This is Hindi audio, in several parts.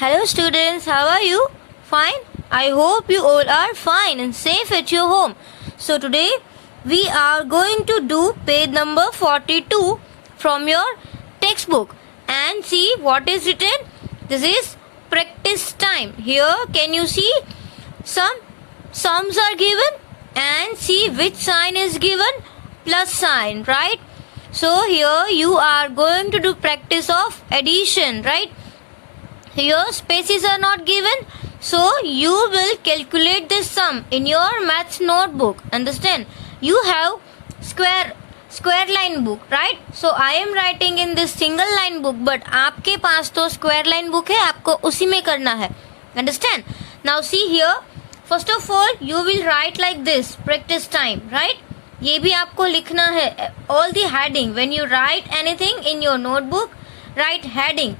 Hello students, how are you? Fine? I hope you all are fine and safe at your home. So today we are going to do page number 42 from your textbook and see what is written. This is practice time. Here can you see some sums are given and see which sign is given, plus sign, right? So here you are going to do practice of addition, right? Here spaces are not given, so you will calculate this sum in your maths notebook. Understand? You have square line book, right? So I am writing in this single line book, but आपके पास तो square line book है, आपको उसी में करना है. Understand? Now see here. First of all, you will write like this, practice time, right? ये भी आपको लिखना है. All the heading. When you write anything in your notebook, write heading.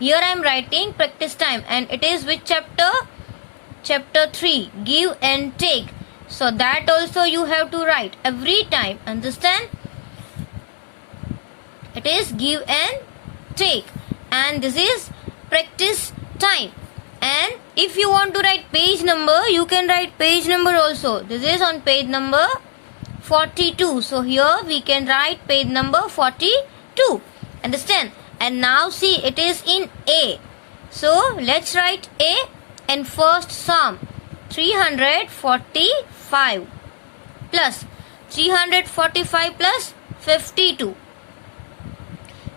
Here I am writing practice time, and it is which chapter? Chapter 3, give and take. So that also you have to write every time. Understand? It is give and take, and this is practice time. And if you want to write page number, you can write page number also. This is on page number 42. So here we can write page number 42. Understand? And now see, it is in A. So let's write A and first sum 345 plus 345 plus 52.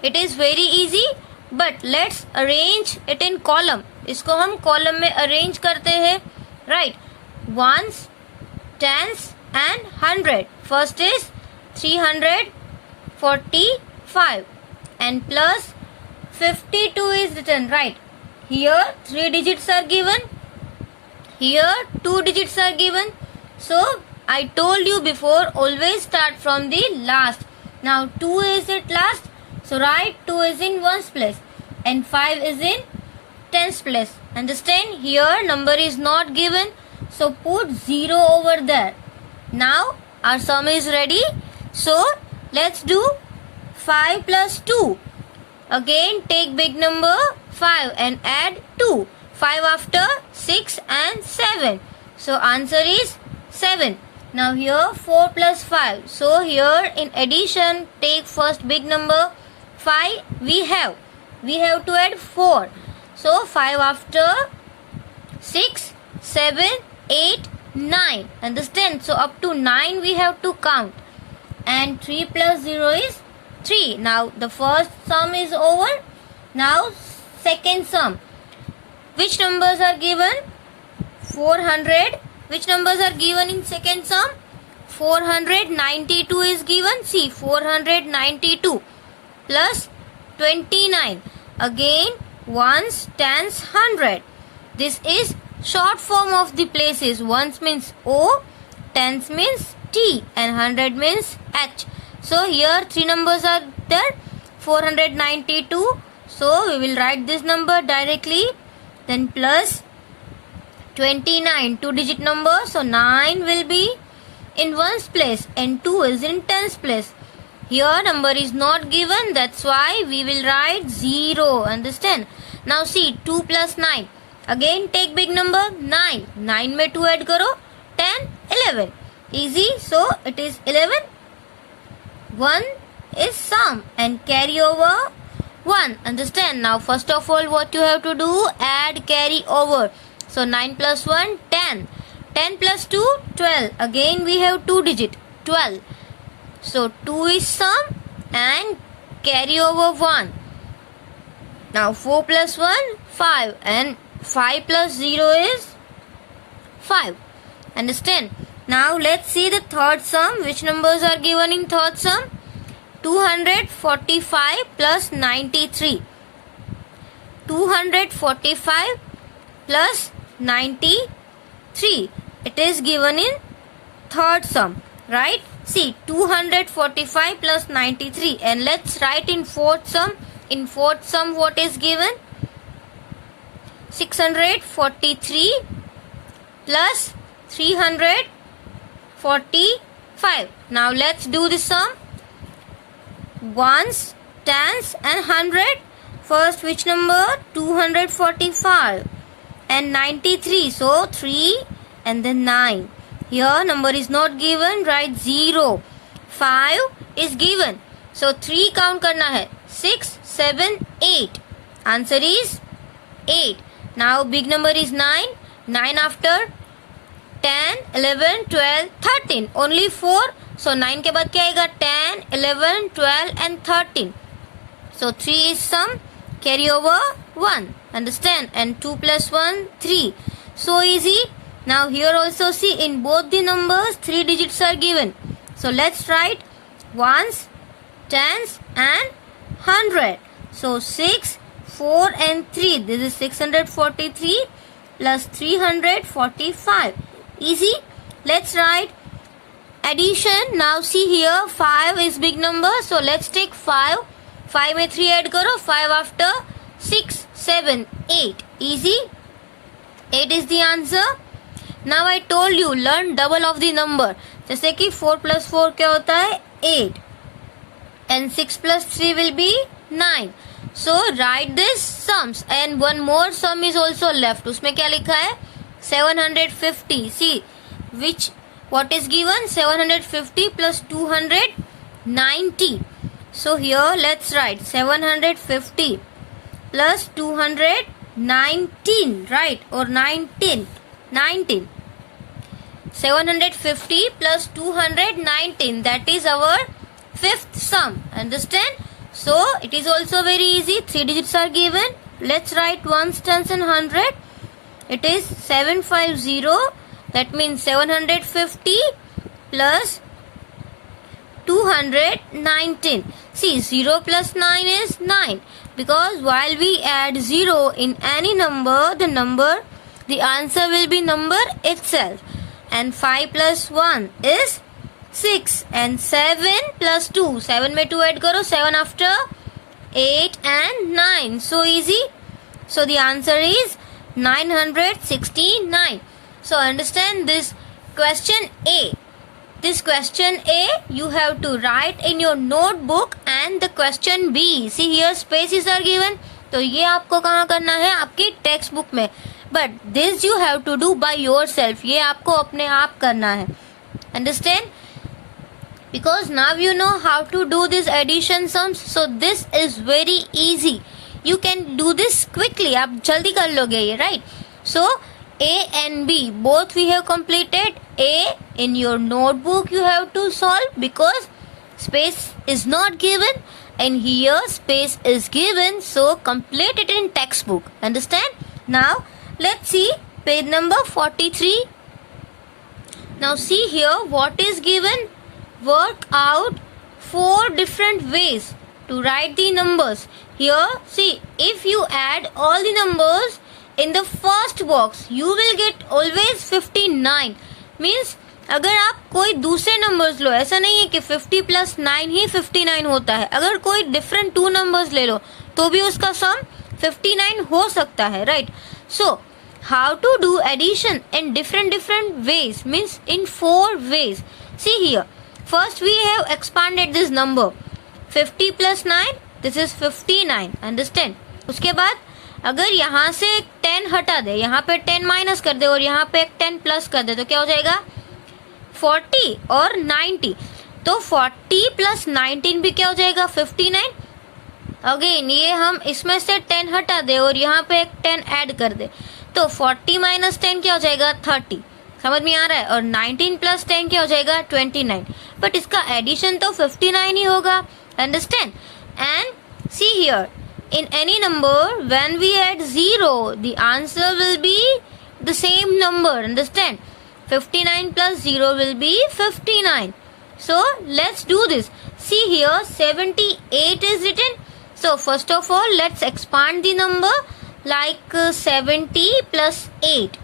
It is very easy, but let's arrange it in column. इसको हम column में arrange करते हैं, right? Ones, tens and 100. First is 345 and plus 52 is written, right? Here 3 digits are given, here 2 digits are given. So I told you before, always start from the last. Now 2 is at last, so write 2 is in ones place and 5 is in tens place. Understand? Here number is not given, so put 0 over there. Now our sum is ready. So let's do 5 plus 2. Again take big number 5 and add 2. 5 after 6 and 7. So answer is 7. Now here 4 plus 5. So here in addition, take first big number 5 we have to add 4. So 5 after 6, 7, 8, 9. Understand? So up to 9 we have to count. And 3 plus 0 is 3. Now the first sum is over. Now second sum. Which numbers are given? 400. Which numbers are given in second sum? 492 is given. See, 492 plus 29. Again ones, tens, 100. This is short form of the places. Ones means O, tens means T, and 100 means H. So here 3 numbers are there, 492. So we will write this number directly. Then plus 29, 2 digit number. So 9 will be in ones place and 2 is in tens place. Here number is not given, that's why we will write 0. Understand? Now see, 2 plus 9. Again take big number 9. 9 में 2 add करो, 10, 11. Easy. So it is 11. 1 is sum and carry over 1. Understand? Now first of all what you have to do, add carry over. So 9 plus 1, 10. 10 plus 2, 12. Again we have 2 digit, 12. So 2 is sum and carry over 1. Now 4 plus 1, 5, and 5 plus 0 is 5. Understand? Now let's see the third sum. Which numbers are given in third sum? 245 plus 93. 245 plus 93. It is given in third sum, right? See, 245 plus 93, and let's write in fourth sum. In fourth sum what is given? 643 plus 345. Now let's do the sum. Ones, tens and 100. First, which number? 245 and 93. So 3 and then 9. Here number is not given. Write 0. 5 is given. So 3 count करना है. 6, 7, 8. Answer is 8. Now big number is 9. 9 after 10, 11, 12, 13. Only 4. So 9 के बाद क्या आएगा? 10, 11, 12 and 13. So 3 is sum. Carry over 1. Understand? And 2 plus 1, 3. So easy. Now here also see in both the numbers 3 digits are given. So let's write ones, tens and 100. So 6, 4 and 3. This is 643 plus 345. Easy. Let's write addition. Now see here 5 is big number. So let's take 5. 5 में 3 add करो. 5 after 6, 7, 8. Easy. 8 is the answer. Now I told you learn double of the number. जैसे कि 4 plus 4 क्या होता है? 8. And 6 plus 3 will be 9. So write this sums. And one more sum is also left. उसमें क्या लिखा है? 750. See what is given? 750 plus 290. So here let's write 750 plus 219, right? Or 19. 750 plus 219. That is our fifth sum. Understand? So it is also very easy. 3 digits are given. Let's write ones, tens and 100. It is 750. That means 750 plus 219. See, 0 plus 9 is 9. Because while we add 0 in any number, the answer will be number itself. And 5 plus 1 is 6. And 7 plus 2. 7 में 2 add करो. 7 after 8 and 9. So easy. So the answer is 969. So understand this question A. This question A you have to write in your notebook and the question B. See here spaces are given. तो ये आपको कहाँ करना है? आपकी टेक्स्ट बुक में. But this you have to do by yourself. ये आपको अपने आप करना है. Understand? Because now you know how to do this addition sums. So this is very easy. You can do this quickly. आप जल्दी कर लोगे ये, right? So A and B both we have completed. A in your notebook you have to solve because space is not given and here space is given, so complete it in textbook. Understand? Now let's see page number 43. Now see here what is given. Work out 4 different ways to write the numbers. Here see, if you add all the numbers in the first box you will get always 59. Means अगर आप कोई दूसरे नंबर्स लो, ऐसा नहीं है कि 50 प्लस 9 ही 59 होता है. अगर कोई डिफरेंट 2 नंबर्स ले लो तो भी उसका सम 59 हो सकता है, right? So how to do addition in different ways means in 4 ways. See here first we have expanded this number 50 plus 9 this is 59. Understand? उसके बाद अगर यहाँ से 10 हटा दे, यहाँ पे 10 माइनस कर दे और यहाँ पे 10 प्लस कर दे तो क्या हो जाएगा? 40 और 90. तो 40 प्लस 19 भी क्या हो जाएगा? 59. अगेन ये हम इसमें से 10 हटा दे और यहाँ पे एक 10 ऐड कर दे तो 40 माइनस 10 क्या हो जाएगा? 30. समझ में आ रहा है? और 19 प्लस 10 क्या हो जाएगा? 29. बट इसका एडिशन तो 59 ही होगा. Understand? And see here, in any number when we add 0 the answer will be the same number. Understand? 59 plus 0 will be 59. So let's do this. See here 78 is written. So first of all let's expand the number like 70 plus 8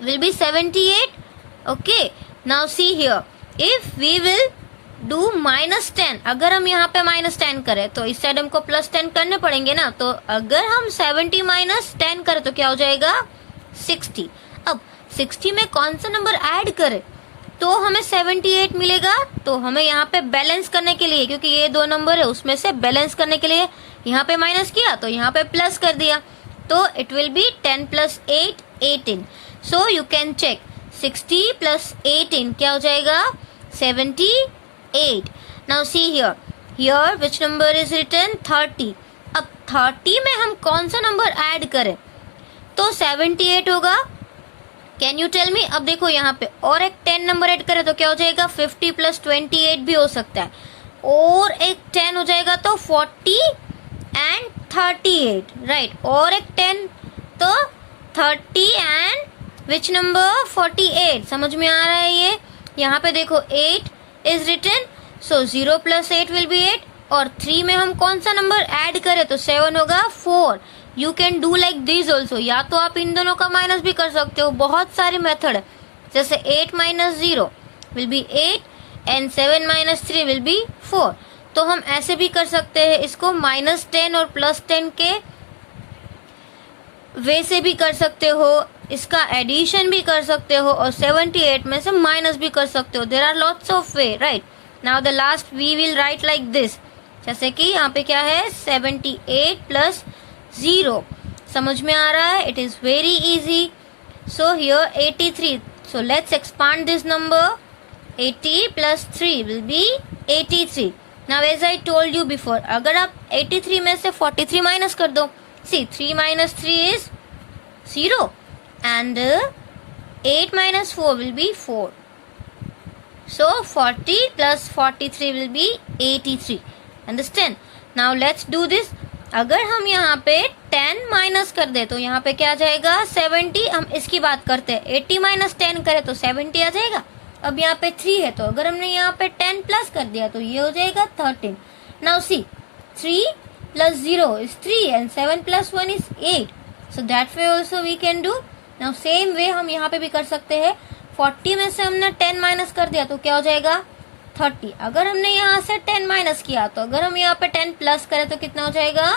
will be 78. Okay, now see here if we will do -10. अगर हम यहाँ पे -10 करें तो इस साइड हमको +10 करने पड़ेंगे ना. तो अगर हम 70 - 10 करें तो क्या हो जाएगा? 60. अब 60 में कौन सा नंबर ऐड करें? तो तो हमें 78 मिलेगा। तो हमें यहाँ पे बैलेंस करने के लिए, क्योंकि ये दो नंबर है उसमें से बैलेंस करने के लिए यहाँ पे माइनस किया तो यहाँ पे प्लस कर दिया, तो it will be 10 + 8 18। So you can check 60 + 18 क्या हो जाएगा 78। Now see here which number is written 30। अब 30 में हम कौन सा नंबर ऐड करें, तो 78 होगा। Can you tell me. अब देखो यहाँ पे और एक 10 नंबर ऐड करें तो क्या हो जाएगा 50 + 28 भी हो सकता है, और एक 10 हो जाएगा तो 40 and 38, राइट। और एक 10 तो 30 and which number 48। समझ में आ रहा है ये। यहाँ पे देखो 8 is written, so 0 + 8 will be 8, और 3 में हम कौन सा नंबर ऐड करें तो 7 होगा 4। You can do like this also, या तो आप इन दोनों का माइनस भी कर सकते हो, बहुत सारे मेथड है। जैसे 8 - 0 will be 8 and 7 - 3 will be 4। तो हम ऐसे भी कर सकते हैं इसको, -10 और +10 के वे से भी कर सकते हो, इसका एडिशन भी कर सकते हो, और 78 में से माइनस भी कर सकते हो। There are lots of way, right. Now the last we will write like this, जैसे कि यहाँ पे क्या है 78 + 0। समझ में आ रहा है, it is very easy. So here 83, so let's expand this number. 80 + 3 will be 83। Now as I told you before, अगर आप 83 में से 43 माइनस कर दो, see 3 - 3 is 0 and 8 - 4 will be 4. So 40 + 43 will be 83. Understand? Now let's do this. अगर हम यहाँ पे 10 माइनस कर दे तो यहाँ पे क्या आ जाएगा 70। हम इसकी बात करते हैं, 80 - 10 करें तो 70 आ जाएगा। अब यहाँ पे 3 है तो अगर हमने यहाँ पे 10 प्लस कर दिया तो ये हो जाएगा 13। Now see 3 + 0 is 3 and 7 + 1 is 8. So that way also we can do. Now same way हम यहाँ पे भी कर सकते हैं। 40 में से हमने 10 माइनस कर दिया तो क्या हो जाएगा 30। अगर हमने यहाँ से 10 माइनस किया तो अगर हम यहाँ पे 10 प्लस करें तो कितना हो जाएगा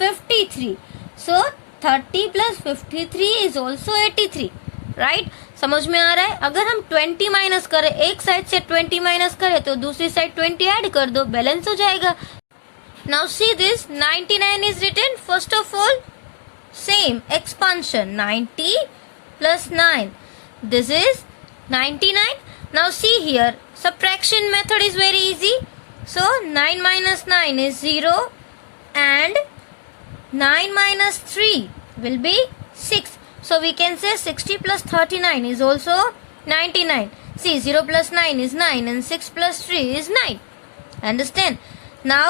53। So 30 + 53 is also 83, right. समझ में आ रहा है। अगर हम 20 माइनस करें, एक साइड से 20 माइनस करें तो दूसरी साइड 20 ऐड कर दो, बैलेंस हो जाएगा। Now see this 99 is written. First of all, same expansion 90 + 9. This is 99. Now see here, subtraction method is very easy. So 9 - 9 is 0 and 9 - 3 will be 6. So we can say 60 + 39 is also 99. See 0 + 9 is 9 and 6 + 3 is 9. Understand? Now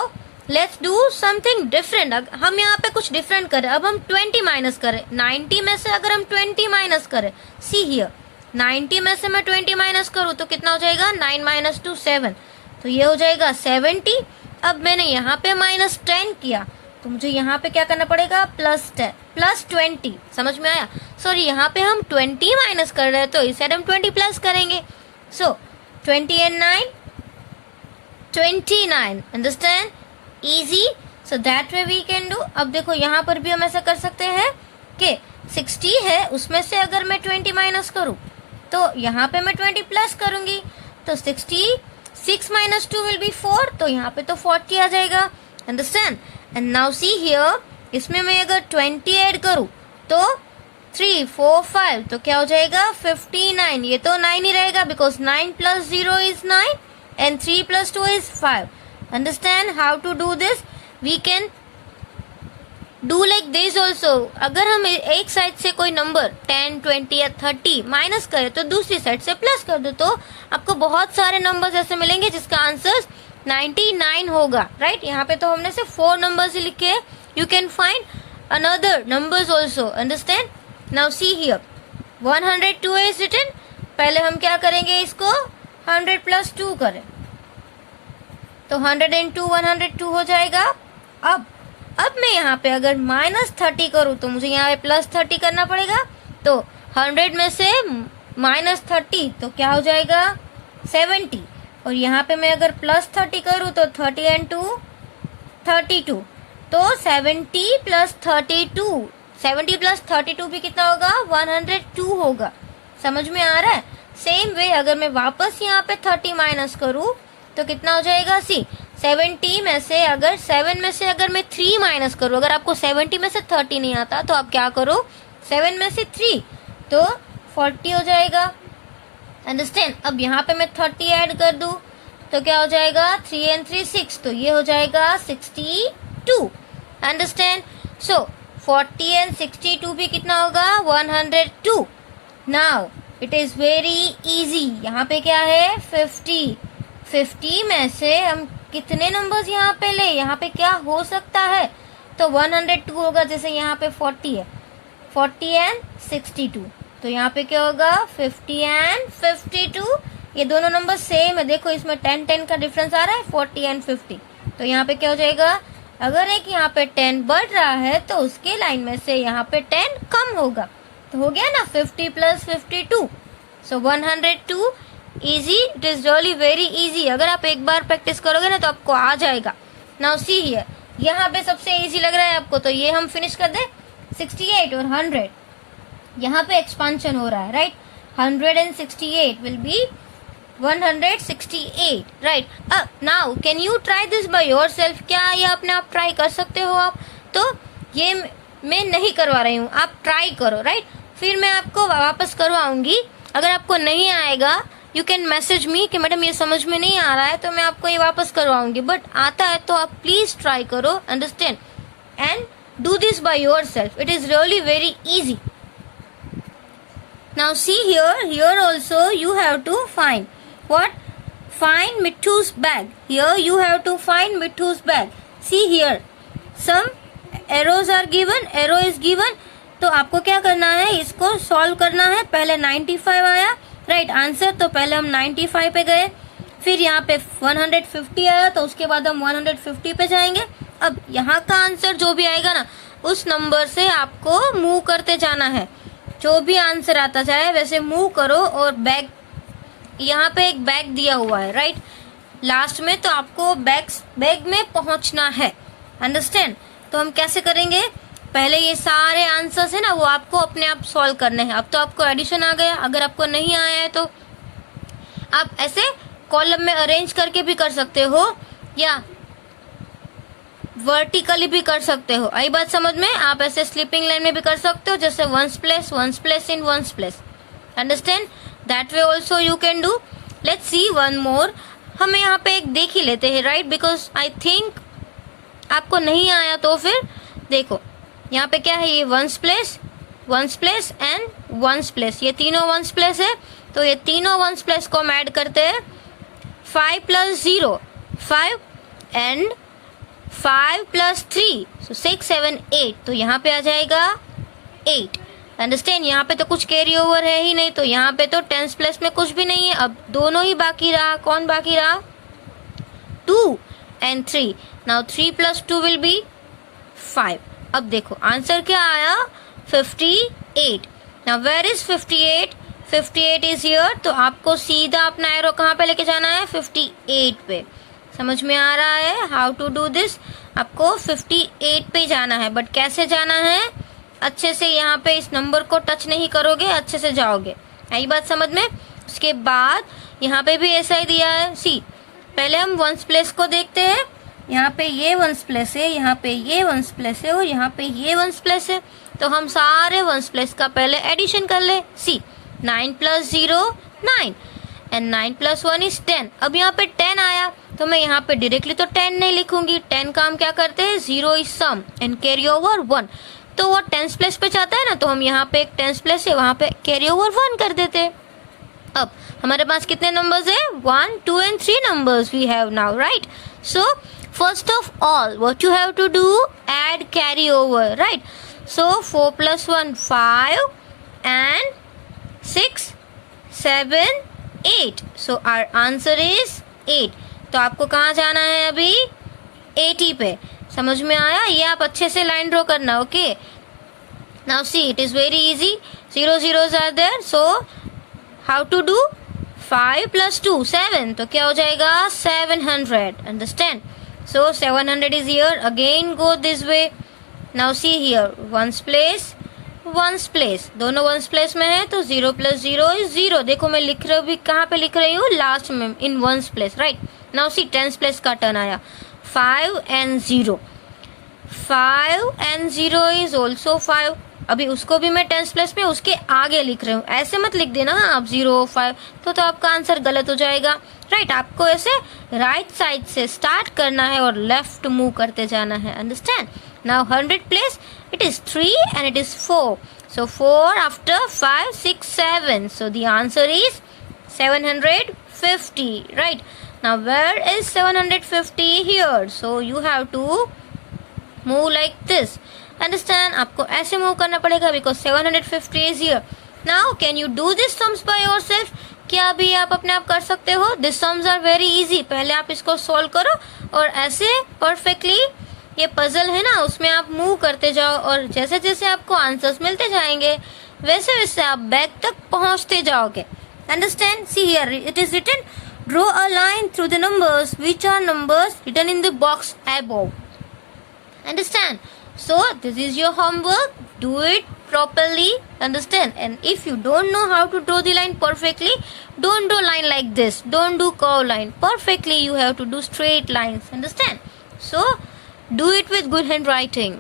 let's do something different. हम यहाँ पे कुछ डिफरेंट करें। अब हम 20 माइनस करें 90 में से। अगर हम 20 माइनस करें, सी हियर 90 में से मैं 20 माइनस करूँ तो कितना हो जाएगा 9 - 2 7, तो ये हो जाएगा 70। अब मैंने यहाँ पे -10 किया तो मुझे यहाँ पे क्या करना पड़ेगा +10 + 20। समझ में आया। सॉरी यहाँ पे हम 20 माइनस कर रहे हैं तो इस साइड हम 20 प्लस करेंगे। So 20 and 9 29। Understand? Easy. So that way we can do. अब देखो यहाँ पर भी हम ऐसा कर सकते हैं कि 60 है, उसमें से अगर मैं 20 माइनस करूँ तो यहाँ पे मैं 20 प्लस करूंगी तो 66 - 2 विल बी 4, तो यहाँ पे तो 40 आ जाएगा। Understand? And now see here, इसमें मैं अगर 20 ऐड करूँ तो 3 4 5 तो क्या हो जाएगा 59। ये तो 9 ही रहेगा because 9 + 0 is 9 and 3 + 2 is 5. Understand how to do this? We can do like this also. अगर हम एक साइड से कोई नंबर 10 20 या 30 माइनस करें तो दूसरी साइड से प्लस कर दो, तो आपको बहुत सारे नंबर्स ऐसे मिलेंगे जिसका आंसर 99 होगा, राइट। यहाँ पे तो हमने सिर्फ 4 नंबर्स ही लिखे हैं। You can find another numbers also. Understand? Now see here 102 is written. पहले हम क्या करेंगे, इसको 100 + 2 करें तो 102 102 हो जाएगा। अब मैं यहाँ पे अगर -30 करूँ तो मुझे यहाँ पे +30 करना पड़ेगा। तो 100 में से -30 तो क्या हो जाएगा 70, और यहाँ पे मैं अगर +30 करूँ तो 30 and 2 32, तो 70 + 32 70 + 32 भी कितना होगा 102 होगा। समझ में आ रहा है? सेम वे अगर मैं वापस यहाँ पे 30 माइनस करूँ तो कितना हो जाएगा? सी 70 में से अगर 7 में से अगर मैं 3 माइनस करूँ, अगर आपको 70 में से 30 नहीं आता तो आप क्या करो, 7 में से 3 तो 40 हो जाएगा। अंडरस्टैंड? अब यहाँ पे मैं 30 ऐड कर दूँ तो क्या हो जाएगा? 3 and 3 6, तो ये हो जाएगा 62। अंडरस्टैंड? सो 40 and 62 भी कितना होगा? 102। Now it is very easy. यहाँ पे क्या है? 50 में से हम कितने नंबर्स यहाँ पे ले? यहाँ पे क्या हो सकता है? तो 102 होगा, जैसे यहाँ पे 40 है, 40 and 62, तो यहाँ पे क्या होगा? 50 and 52। ये दोनों नंबर सेम है, देखो इसमें 10 का डिफरेंस आ रहा है, 40 and 50, तो यहाँ पे क्या हो जाएगा? अगर एक यहाँ पे 10 बढ़ रहा है तो उसके लाइन में से यहाँ पे 10 कम होगा, तो हो गया ना 50 + 52, सो 102। Easy, it is really very easy. अगर आप एक बार प्रैक्टिस करोगे ना तो आपको आ जाएगा। नाउ सी हियर, यहाँ पे सबसे इजी लग रहा है आपको, तो ये हम फिनिश कर दे। 68 और 100, यहाँ पे एक्सपांशन हो रहा है, right? 168 will be 168, right? Now can you try this by yourself? क्या ये अपने आप ट्राई कर सकते हो आप? तो ये मैं नहीं करवा रही हूँ, आप ट्राई करो, राइट? फिर मैं आपको वापस करवाऊंगी। अगर आपको नहीं आएगा यू कैन मैसेज मी कि मैडम ये समझ में नहीं आ रहा है, तो मैं आपको ये वापस करवाऊंगी। बट आता है तो आप प्लीज ट्राई करो, understand, and do this by yourself. It is really very easy. Now see here also you have to find what? Find Mithu's bag. Here you have to find Mithu's bag. See here, some arrows are given, arrow is given. तो आपको क्या करना है? इसको सॉल्व करना है। पहले 95 आया, राइट आंसर, तो पहले हम 95 पे गए, फिर यहाँ पे 150 आया, तो उसके बाद हम 150 पे जाएंगे। अब यहाँ का आंसर जो भी आएगा ना, उस नंबर से आपको मूव करते जाना है। जो भी आंसर आता जाए वैसे मूव करो। और बैग, यहाँ पे एक बैग दिया हुआ है, राइट, लास्ट में, तो आपको बैग में पहुंचना है। अंडरस्टैंड? तो हम कैसे करेंगे? पहले ये सारे आंसर्स है ना, वो आपको अपने आप सॉल्व करने हैं। अब तो आपको एडिशन आ गया, अगर आपको नहीं आया है तो आप ऐसे कॉलम में अरेंज करके भी कर सकते हो या वर्टिकली भी कर सकते हो। आई बात समझ में? आप ऐसे स्लीपिंग लाइन में भी कर सकते हो, जैसे ones place in ones place. Understand? That way also you can do. Let's see one more. हमें यहाँ पे एक देख ही लेते हैं, राइट? बिकॉज आई थिंक आपको नहीं आया तो फिर देखो, यहाँ पे क्या है? ये ones place and ones place, ये तीनों वंस प्लेस है। तो ये तीनों वंस प्लेस को हम ऐड करते हैं। 5 + 0 5 एंड 5 + 3 so 6 7 8, तो यहाँ पे आ जाएगा 8। अंडरस्टैंड? यहाँ पे तो कुछ कैरी ओवर है ही नहीं, तो यहाँ पे तो 10s प्लेस में कुछ भी नहीं है। अब दोनों ही बाकी रहा। कौन बाकी रहा? 2 and 3। Now 3 + 2 will be 5। अब देखो आंसर क्या आया? 58। Now where is 58? 58 is here, तो आपको सीधा अपना एरो कहाँ पे लेके जाना है? 58 पे। समझ में आ रहा है हाउ टू डू दिस? आपको 58 पे जाना है, बट कैसे जाना है? अच्छे से यहाँ पे इस नंबर को टच नहीं करोगे, अच्छे से जाओगे। आई बात समझ में? उसके बाद यहाँ पे भी ऐसा ही दिया है। सी, पहले हम वंस प्लेस को देखते हैं। यहाँ पे ये वंस प्लेस है, यहाँ पे ये वंस प्लेस है और यहाँ पे ये वंस प्लेस है। तो हम सारे वंस प्लेस का पहले एडिशन कर ले। सी, 9 + 0 9 एंड 9 + 1 इज 10। अब यहाँ पे 10 आया, तो मैं यहाँ पे डायरेक्टली तो 10 नहीं लिखूंगी। 10 का हम क्या करते हैं? 0 is sum and carry over 1। तो वो 10s प्लेस पे जाता है ना, तो हम यहाँ पे एक 10s प्लेस है, वहाँ पे कैरी ओवर 1 कर देते हैं। अब हमारे पास कितने नंबर्स है? 1 2 and 3 numbers we have now, right? So first of all what you have to do? Add carry over, right? So 4 + 1 5 and 6 7 8, so our answer is 8। तो आपको कहाँ जाना है अभी? 80 पे। समझ में आया? ये आप अच्छे से लाइन ड्रॉ करना, okay? Now see, it is very easy. 0 zeros are there, so how to do? 5 + 2 7, तो क्या हो जाएगा? 700। Understand? So 700 is here. Again go this way. Now see here, ones place ones place, दोनों वंस प्लेस में है तो 0 + 0 इज 0. देखो मैं लिख रही हूँ, कहाँ पे लिख रही हूँ, लास्ट में in ones place, right. Now see tens place का टर्न आया. 5 and 0, 5 and 0 इज ऑल्सो 5. अभी उसको भी मैं टेंस प्लेस में उसके आगे लिख रही हूँ, ऐसे मत लिख देना आप 0 5, तो आपका आंसर गलत हो जाएगा, राइट. आपको ऐसे राइट साइड से स्टार्ट करना है और लेफ्ट मूव करते जाना है. Understand. Now 100 place, it is 3 and it is 4. So 4 after 5 6 7, so the answer is 750, right. Now where is 750 here? So you have to move like this. Understand? आपको ऐसे मूव करना पड़ेगा because 750 is here. Now can you do these sums by yourself? क्या अभी आप अपने आप कर सकते हो? These sums are very easy. पहले आप इसको सॉल्व करो और ऐसे परफेक्टली ये पजल है ना, उसमें आप मूव करते जाओ और जैसे जैसे आपको आंसर्स मिलते जाएंगे वैसे वैसे आप बैक तक पहुंचते जाओगे. Understand. See here it is written, draw a line through the numbers which are numbers written in the box above. Understand? So this is your homework. Do it properly. Understand? And if you don't know how to draw the line perfectly, don't do line like this. Don't do curve line. Perfectly you have to do straight lines. Understand? So do it with good handwriting.